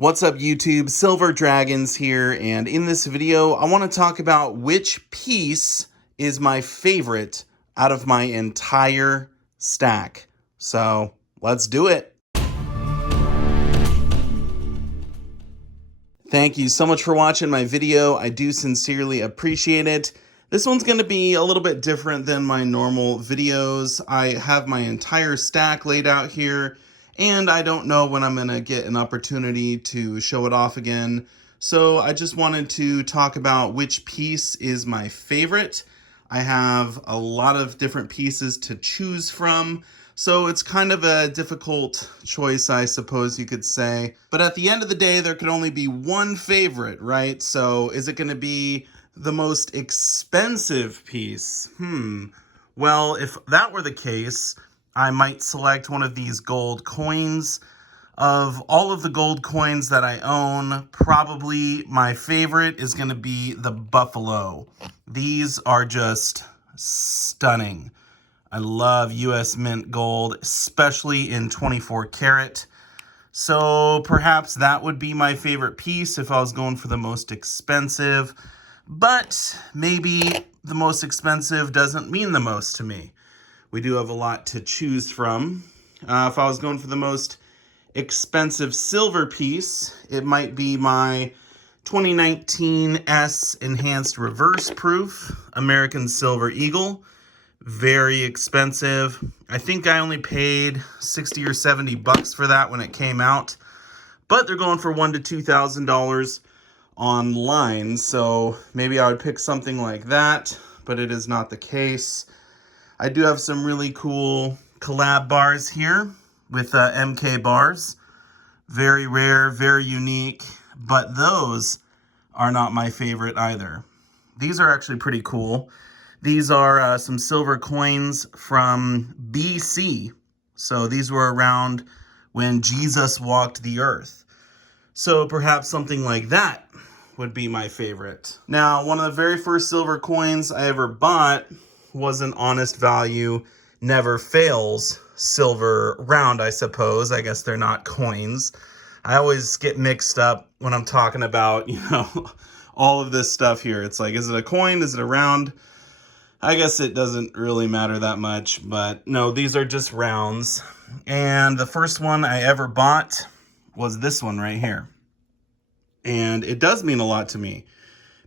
What's up YouTube, Silver Dragons here, and in this video I want to talk about which piece is my favorite out of my entire stack. So let's do it. Thank you so much for watching my video. I do sincerely appreciate it. This one's going to be a little bit different than my normal videos. I have my entire stack laid out here, and I don't know when I'm going to get an opportunity to show it off again. So I just wanted to talk about which piece is my favorite. I have a lot of different pieces to choose from, so it's kind of a difficult choice, I suppose you could say. But at the end of the day, there can only be one favorite, right? So is it going to be the most expensive piece? Well, if that were the case, I might select one of these gold coins. Of all of the gold coins that I own, probably my favorite is going to be the Buffalo. These are just stunning. I love US Mint gold, especially in 24 karat. So perhaps that would be my favorite piece if I was going for the most expensive. But maybe the most expensive doesn't mean the most to me. We do have a lot to choose from. If I was going for the most expensive silver piece, it might be my 2019 S Enhanced Reverse Proof American Silver Eagle. Very expensive. I think I only paid 60 or 70 bucks for that when it came out, but they're going for $1,000 to $2,000 online, so maybe I would pick something like that, but it is not the case. I do have some really cool collab bars here with MK bars. Very rare, very unique, but those are not my favorite either. These are actually pretty cool. These are some silver coins from BC. So these were around when Jesus walked the earth. So perhaps something like that would be my favorite. Now, one of the very first silver coins I ever bought was an Honest Value Never Fails silver round, I suppose. I guess they're not coins. I always get mixed up when I'm talking about, all of this stuff here. It's like, is it a coin? Is it a round? I guess it doesn't really matter that much, but no, these are just rounds. And the first one I ever bought was this one right here. And it does mean a lot to me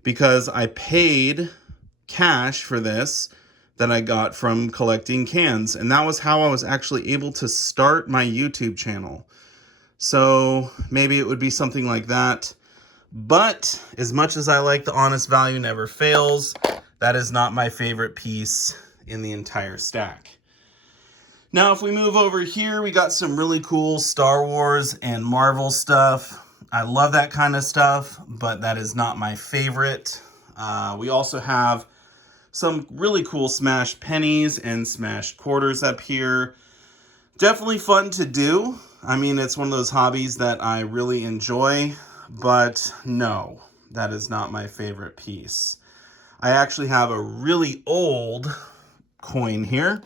because I paid cash for this that I got from collecting cans. And that was how I was actually able to start my YouTube channel. So maybe it would be something like that. But as much as I like the Honest Value Never Fails, that is not my favorite piece in the entire stack. Now, if we move over here, we got some really cool Star Wars and Marvel stuff. I love that kind of stuff, but that is not my favorite. We also have some really cool smashed pennies and smashed quarters up here. Definitely fun to do. I mean, it's one of those hobbies that I really enjoy, but no, that is not my favorite piece. I actually have a really old coin here.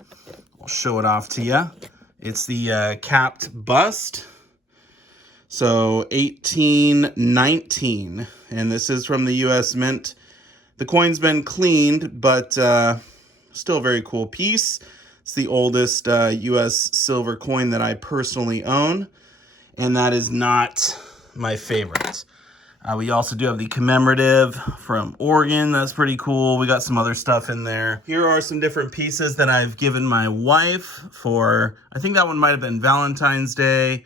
I'll show it off to you. It's the capped bust. So 1819, and this is from the US Mint. The coin's been cleaned, but still a very cool piece. It's the oldest US silver coin that I personally own, and that is not my favorite. We also do have the commemorative from Oregon. That's pretty cool. We got some other stuff in there. Here are some different pieces that I've given my wife for, I think that one might have been Valentine's Day,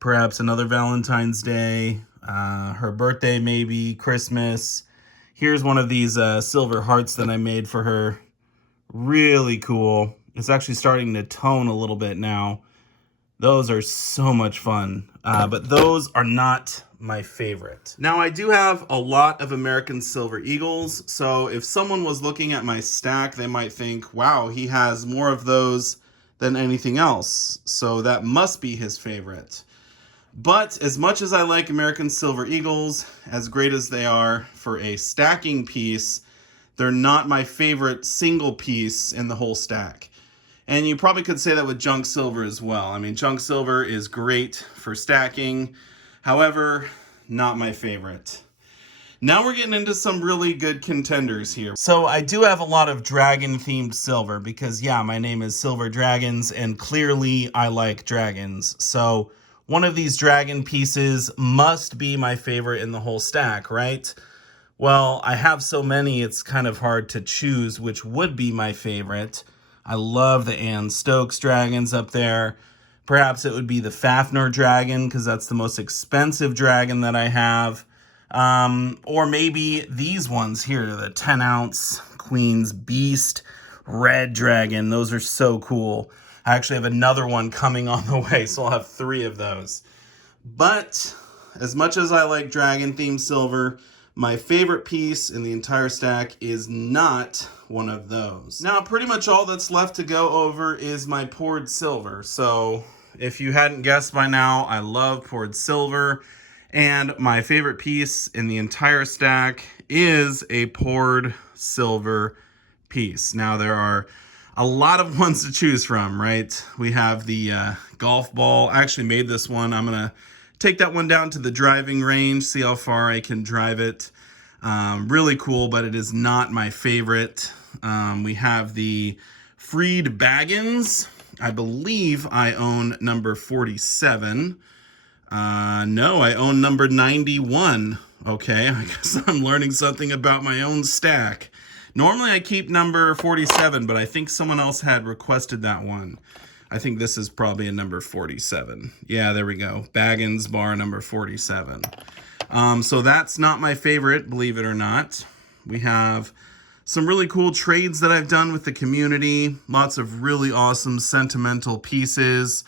perhaps another Valentine's Day, her birthday maybe, Christmas. Here's one of these silver hearts that I made for her. Really cool. It's actually starting to tone a little bit now. Those are so much fun, but those are not my favorite. Now, I do have a lot of American Silver Eagles, so if someone was looking at my stack, they might think, wow, he has more of those than anything else, so that must be his favorite. But as much as I like American Silver Eagles, as great as they are for a stacking piece, they're not my favorite single piece in the whole stack. And you probably could say that with junk silver as well. I mean, junk silver is great for stacking. However, not my favorite. Now we're getting into some really good contenders here. So I do have a lot of dragon themed silver because yeah, my name is Silver Dragons and clearly I like dragons. So one of these dragon pieces must be my favorite in the whole stack, right? Well, I have so many, it's kind of hard to choose which would be my favorite. I love the Anne Stokes dragons up there. Perhaps it would be the Fafnir dragon because that's the most expensive dragon that I have. Or maybe these ones here, the 10-ounce Queen's Beast red dragon. Those are so cool. I actually have another one coming on the way, so I'll have 3 of those. But as much as I like dragon themed silver, my favorite piece in the entire stack is not one of those. Now, pretty much all that's left to go over is my poured silver. So if you hadn't guessed by now, I love poured silver. And my favorite piece in the entire stack is a poured silver piece. Now, there are a lot of ones to choose from, right? We have the golf ball. I actually made this one. I'm going to take that one down to the driving range, see how far I can drive it. Really cool, but it is not my favorite. We have the Freed Baggins. I believe I own number 47. No, I own number 91. Okay, I guess I'm learning something about my own stack. Normally I keep number 47, but I think someone else had requested that one. I think this is probably a number 47. Yeah, there we go. Baggins bar number 47. So that's not my favorite, believe it or not. We have some really cool trades that I've done with the community. Lots of really awesome sentimental pieces.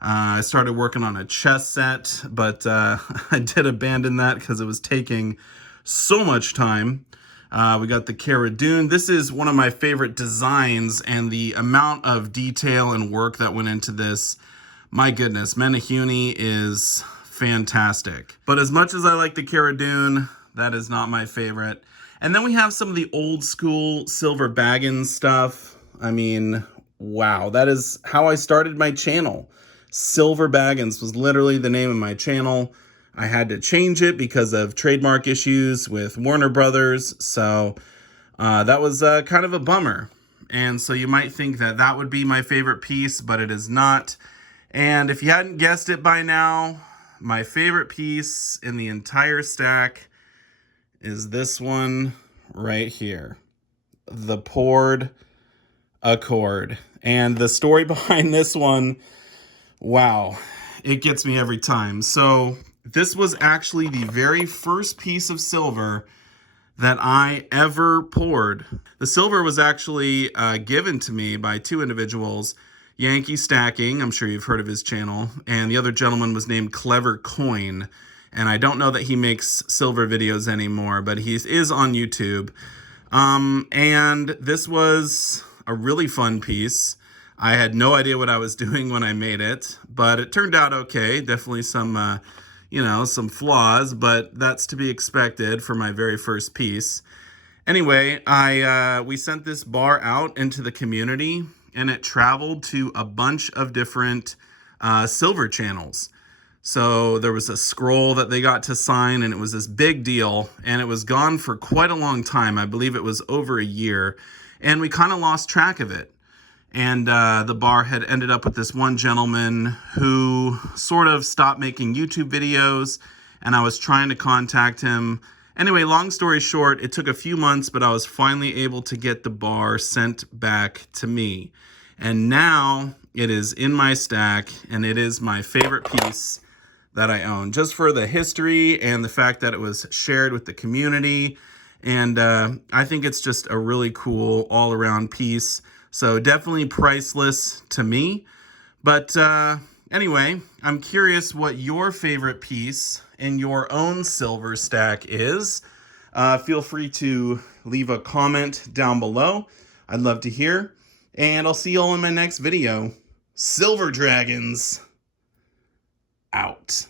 I started working on a chess set, but I did abandon that because it was taking so much time. We got the Cara Dune. This is one of my favorite designs, and the amount of detail and work that went into this, my goodness, Menehune is fantastic. But as much as I like the Cara Dune, that is not my favorite. And then we have some of the old school Silver Baggins stuff. I mean, wow, that is how I started my channel. Silver Baggins was literally the name of my channel. I had to change it because of trademark issues with Warner Brothers. So that was kind of a bummer. And so you might think that that would be my favorite piece, but it is not. And if you hadn't guessed it by now, my favorite piece in the entire stack is this one right here. The Poured Accord. And the story behind this one, wow, it gets me every time. So this was actually the very first piece of silver that I ever poured. The silver was actually given to me by 2 individuals, Yankee Stacking, I'm sure you've heard of his channel, and the other gentleman was named Clever Coin. And I don't know that he makes silver videos anymore, but he is on YouTube. And this was a really fun piece. I had no idea what I was doing when I made it, but it turned out okay. Definitely some, some flaws, but that's to be expected for my very first piece. Anyway, we sent this bar out into the community, and it traveled to a bunch of different silver channels. So there was a scroll that they got to sign, and it was this big deal, and it was gone for quite a long time. I believe it was over a year, and we kind of lost track of it. And the bar had ended up with this one gentleman who sort of stopped making YouTube videos, and I was trying to contact him. Anyway, long story short, it took a few months, but I was finally able to get the bar sent back to me. And now it is in my stack, and it is my favorite piece that I own, just for the history and the fact that it was shared with the community. And I think it's just a really cool all-around piece. So definitely priceless to me. But anyway, I'm curious what your favorite piece in your own silver stack is. Feel free to leave a comment down below. I'd love to hear. And I'll see you all in my next video. Silver Dragons out.